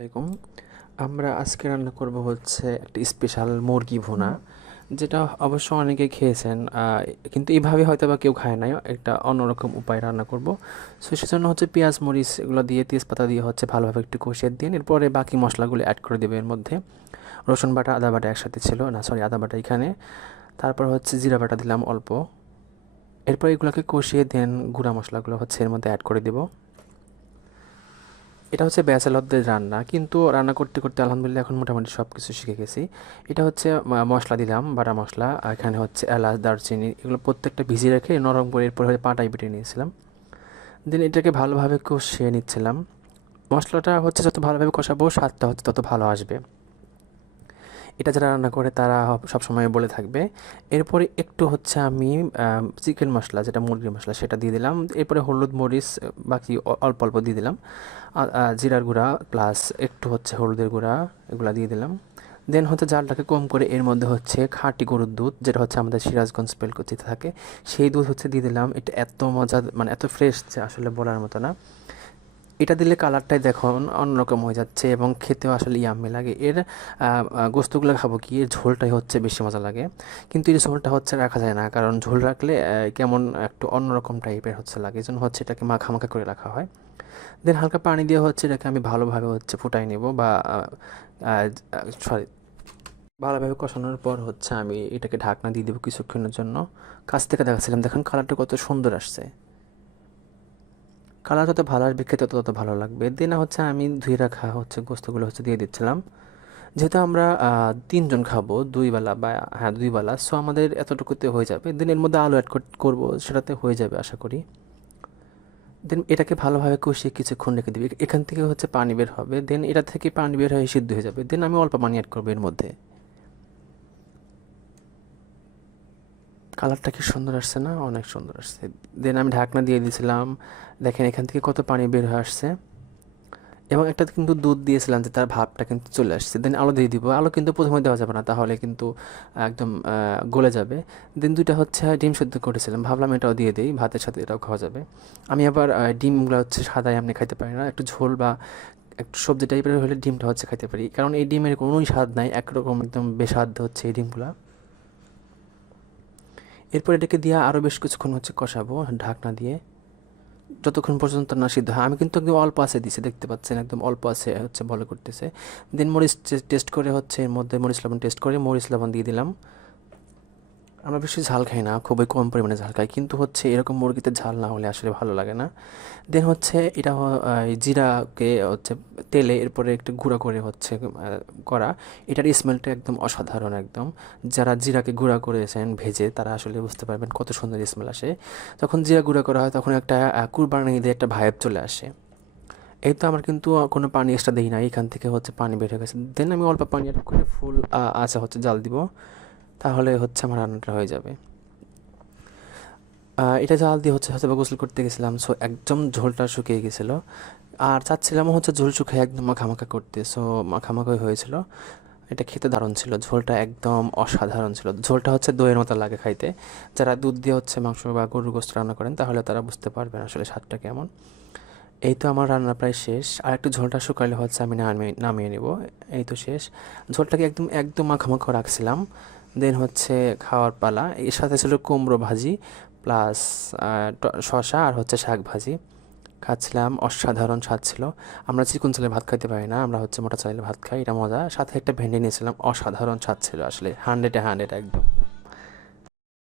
আলাইকুম। আমরা আজকে রান্না করব হচ্ছে একটা স্পেশাল মুরগি ভুনা, যেটা অবশ্য অনেকে খেয়েছেন কিন্তু এইভাবে হয়তো বা কেউ খায় নাই। একটা অন্যরকম উপায় রান্না করব। সো সেজন্য হচ্ছে পেঁয়াজ, মরিচ এগুলো দিয়ে তেজপাতা দিয়ে হচ্ছে ভালোভাবে একটু কষিয়ে দিন। এরপরে বাকি মশলাগুলো অ্যাড করে দেবে এর মধ্যে। রসুন বাটা, আদা বাটা একসাথে ছিল। না সরি আদা বাটা এখানে। তারপর হচ্ছে জিরা বাটা দিলাম অল্প। এরপর এগুলোকে কষিয়ে দেন গুঁড়া মশলাগুলো হচ্ছে এর মধ্যে অ্যাড করে দেবো। এটা হচ্ছে ব্যাচেলরদের রান্না। কিন্তু রান্না করতে করতে আলহামদুলিল্লাহ এখন মোটামুটি সব কিছু শিখে গেছি। এটা হচ্ছে মশলা দিলাম, বাটা মশলা এখানে হচ্ছে এলাচ, দারচিনি, এগুলো প্রত্যেকটা ভিজিয়ে রেখে নরম করে এরপরে হচ্ছে পাটাই বেটে নিয়েছিলাম। দেন এটাকে ভালোভাবে কষিয়ে নিচ্ছিলাম। মশলাটা হচ্ছে যত ভালোভাবে কষাবো, স্বাদটা হচ্ছে তত ভালো আসবে। এটা যারা রান্না করে তারা সব সময় বলে থাকবে। এরপরে একটু হচ্ছে আমি চিকেন মশলা, যেটা মুরগির মশলা, সেটা দিয়ে দিলাম। এরপরে হলুদ মরিচ, বাকি অল্প অল্প দিয়ে দিলাম। জিরার গুঁড়া প্লাস একটু হচ্ছে হলুদের গুঁড়া, এগুলা দিয়ে দিলাম। দেন হচ্ছে জালটাকে কম করে এর মধ্যে হচ্ছে খাঁটি গরুর দুধ, যেটা হচ্ছে আমাদের সিরাজগঞ্জ স্পেলকুচিতে থাকে। সেই দুধ হচ্ছে দিয়ে দিলাম। এটা এত মজা মানে এত ফ্রেশ যে আসলে বলার মতো না। এটা দিলে কালারটাই দেখুন অন্যরকম হয়ে যাচ্ছে এবং খেতেও আসলে ইয়াম্মি লাগে। এর গোস্তগুলো খাব কি, এর ঝোলটাই হচ্ছে বেশি মজা লাগে। কিন্তু এই ঝোলটা হচ্ছে রাখা যায় না, কারণ ঝোল রাখলে কেমন একটু অন্যরকম টাইপের হচ্ছে লাগে। এই জন্য হচ্ছে এটাকে মাখা মাখা করে রাখা হয়। দেন হালকা পানি দিয়ে হচ্ছে এটাকে আমি ভালোভাবে হচ্ছে ফুটাই নেব বা সরি, ভালোভাবে কষানোর পর হচ্ছে আমি এটাকে ঢাকনা দিয়ে দেবো কিছুক্ষণের জন্য। কাছ থেকে দেখাচ্ছিলাম, দেখুন কালারটা কত সুন্দর আসছে। কালার যত ভালো আসবে, খেতে তত ভালো লাগবে। দেন হচ্ছে আমি ধুয়ে রাখা হচ্ছে গোস্তগুলো হচ্ছে দিয়ে দিচ্ছিলাম। যেহেতু আমরা তিনজন খাব, দুই বেলা বা হ্যাঁ দুই বেলা সো আমাদের এতটুকুতে হয়ে যাবে। দেন এর মধ্যে আলু অ্যাড করব, সেটাতে হয়ে যাবে আশা করি। দেন এটাকে ভালোভাবে কষিয়ে কিছুক্ষণ রেখে দিবি। এখান থেকে হচ্ছে পানি বের হবে। দেন এটা থেকে পানি বের হয়ে সিদ্ধ হয়ে যাবে। দেন আমি অল্প পানি অ্যাড করব এর মধ্যে। কালারটা কি সুন্দর আসছে না? অনেক সুন্দর আসছে। দেন আমি ঢাকনা দিয়ে দিয়েছিলাম দেখেন এখান থেকে কত পানি বের হয়ে আসছে। এবং একটা কিন্তু দুধ দিয়েছিলাম যে তার ভাবটা কিন্তু চলে আসছে। দেন আলু দিয়ে দিব। আলু কিন্তু প্রথমে দেওয়া যাবে না, তাহলে কিন্তু একদম গলে যাবে। দেন দুইটা হচ্ছে ডিম সেদ্ধ করেছিলাম। ভাবলাম এটাও দিয়ে দিই, ভাতের সাথে এটাও খাওয়া যাবে। আমি আবার ডিমগুলো হচ্ছে সাদাই আপনি খাইতে পারি না। একটু ঝোল বা একটু সবজি টাইপের হলে ডিমটা হচ্ছে খাইতে পারি। কারণ এই ডিমের কোনোই স্বাদ নাই। একরকম একদম বেস্বাদ হচ্ছে এই ডিমগুলা। এরপর এটাকে দিয়ে আরও বেশ কিছুক্ষণ হচ্ছে কষাবো, ঢাকনা দিয়ে। যতক্ষণ পর্যন্ত না সিদ্ধ হয়, আমি কিন্তু একদম অল্প আছে দিছি, দেখতে পাচ্ছেন, একদম অল্প আছে, হচ্ছে ভালো করতেছে। দেন মরিচ টেস্ট করে হচ্ছে এর মধ্যে মরিচ লবণ টেস্ট করে মরিচ লবণ দিয়ে দিলাম। আমরা বেশি ঝাল খাই না, খুবই কম পরিমাণে ঝাল খাই। কিন্তু হচ্ছে এরকম মুরগিতে ঝাল না হলে আসলে ভালো লাগে না। দেন হচ্ছে এটা জিরাকে হচ্ছে তেলে এরপরে একটু গুঁড়া করে হচ্ছে করা। এটার স্মেলটা একদম অসাধারণ একদম। যারা জিরাকে গুঁড়া করেছেন ভেজে, তারা আসলে বুঝতে পারবেন কত সুন্দর স্মেল আসে। যখন জিরা গুঁড়া করা হয়, তখন একটা কুরবানি দিয়ে একটা ভাইব চলে আসে। এই তো আমার কিন্তু কোনো পানি এক্সট্রা দিই না এখান থেকে হচ্ছে পানি বের হয়ে গেছে। দেন আমি অল্প পানি অ্যাড করে ফুল আচা হচ্ছে জাল দিব। তাহলে হচ্ছে আমার রান্নাটা হয়ে যাবে। এটা জাল দিয়ে হচ্ছে হয়তো গোসল করতে গেছিলাম সো একদম ঝোলটা শুকিয়ে গেছিল। আর চাচ্ছিলাম হচ্ছে ঝোল শুকিয়ে একদম মাখামাখা করতে সো মাখামাখাই হয়েছিল। এটা খেতে দারুণ ছিল, ঝোলটা একদম অসাধারণ ছিল। ঝোলটা হচ্ছে দইয়ের মতো লাগে খাইতে। যারা দুধ দিয়ে হচ্ছে মাংস বা গরুর গোস্ত রান্না করেন, তাহলে তারা বুঝতে পারবেন আসলে স্বাদটা কেমন। এই তো আমার রান্না প্রায় শেষ। আর একটু ঝোলটা শুকালে হচ্ছে আমি নামিয়ে নামিয়ে নেব। এই তো শেষ। ঝোলটাকে একদম একদম মাখামাখা রাখছিলাম। দেন হচ্ছে খাওয়ার পালা। এর সাথে ছিল কুমড়ো ভাজি প্লাস শশা আর হচ্ছে শাক ভাজি। খাচ্ছিলাম, অসাধারণ স্বাদ ছিল। আমরা চিকন চালে ভাত খাইতে পারি না, আমরা হচ্ছে মোটা চালের ভাত খাই, এটা মজা। সাথে একটা ভেন্ডি নিয়েছিলাম, অসাধারণ স্বাদ ছিল আসলে, হান্ড্রেডে হান্ড্রেড একদম।